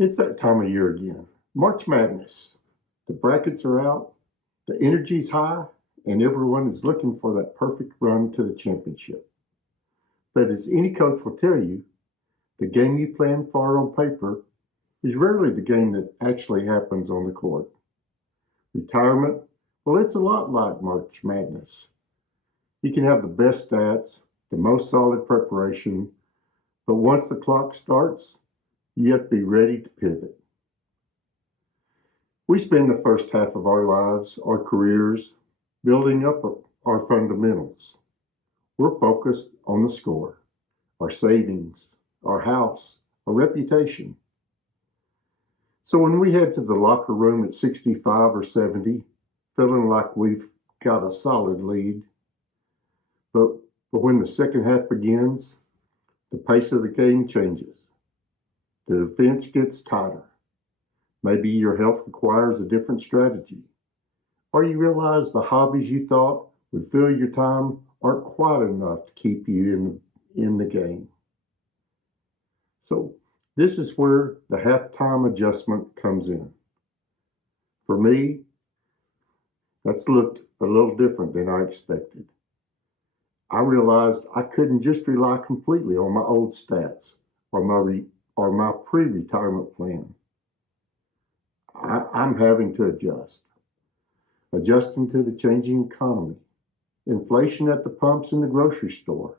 It's that time of year again. March Madness. The brackets are out, the energy's high, and everyone is looking for that perfect run to the championship. But as any coach will tell you, the game you plan for on paper is rarely the game that actually happens on the court. Retirement, well, it's a lot like March Madness. You can have the best stats, the most solid preparation, but once the clock starts, you have to be ready to pivot. We spend the first half of our lives, our careers, building up our fundamentals. We're focused on the score, our savings, our house, our reputation. So when we head to the locker room at 65 or 70, feeling like we've got a solid lead, but when the second half begins, the pace of the game changes. The defense gets tighter. Maybe your health requires a different strategy. Or you realize the hobbies you thought would fill your time aren't quite enough to keep you in the game. So this is where the halftime adjustment comes in. For me, that's looked a little different than I expected. I realized I couldn't just rely completely on my old stats or my pre-retirement plan. I'm having to adjusting to the changing economy, inflation at the pumps in the grocery store,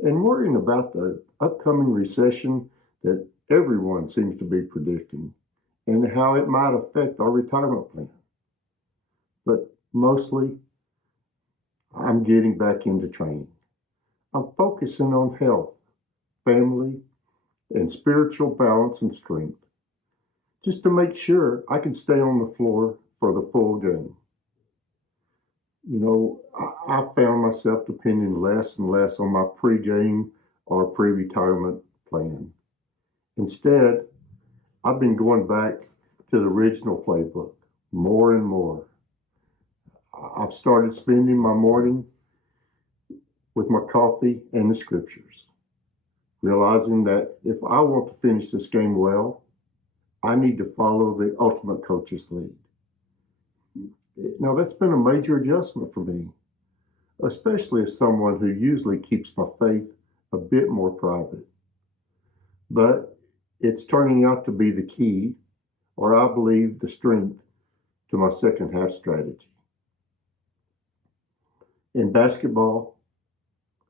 and worrying about the upcoming recession that everyone seems to be predicting and how it might affect our retirement plan. But mostly, I'm getting back into training. I'm focusing on health, family, and spiritual balance and strength, just to make sure I can stay on the floor for the full game. You know, I found myself depending less and less on my pre-game or pre-retirement plan. Instead, I've been going back to the original playbook more and more. I've started spending my morning with my coffee and the scriptures, realizing that if I want to finish this game well, I need to follow the ultimate coach's lead. Now, that's been a major adjustment for me, especially as someone who usually keeps my faith a bit more private. But it's turning out to be the key, or I believe the strength, to my second half strategy. In basketball,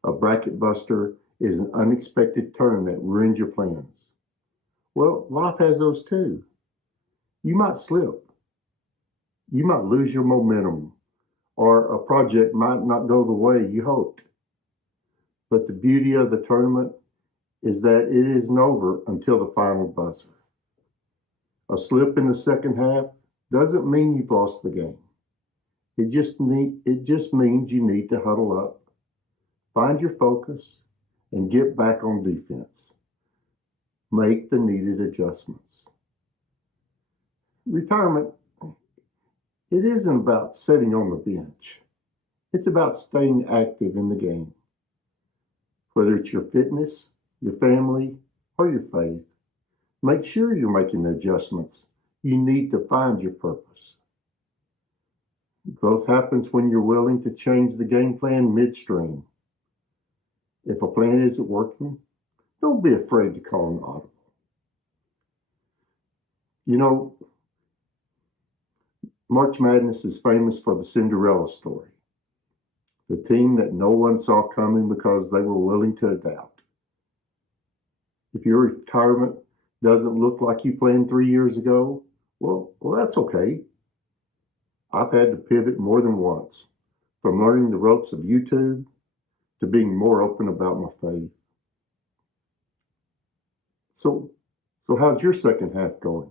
a bracket buster is an unexpected turn that ruins your plans. Well, life has those too. You might slip. You might lose your momentum, or a project might not go the way you hoped. But the beauty of the tournament is that it isn't over until the final buzzer. A slip in the second half doesn't mean you've lost the game. It just means you need to huddle up, find your focus, and get back on defense. Make the needed adjustments. Retirement, it isn't about sitting on the bench. It's about staying active in the game. Whether it's your fitness, your family, or your faith, make sure you're making the adjustments you need to find your purpose. Growth happens when you're willing to change the game plan midstream. If a plan isn't working, don't be afraid to call an audible. You know, March Madness is famous for the Cinderella story, the team that no one saw coming because they were willing to adapt. If your retirement doesn't look like you planned 3 years ago, well, that's okay. I've had to pivot more than once, from learning the ropes of YouTube to being more open about my faith. So how's your second half going?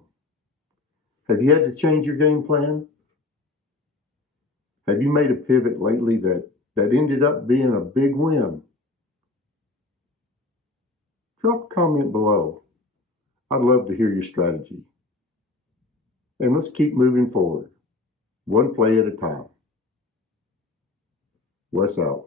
Have you had to change your game plan? Have you made a pivot lately that ended up being a big win? Drop a comment below. I'd love to hear your strategy. And let's keep moving forward, one play at a time. Wes out.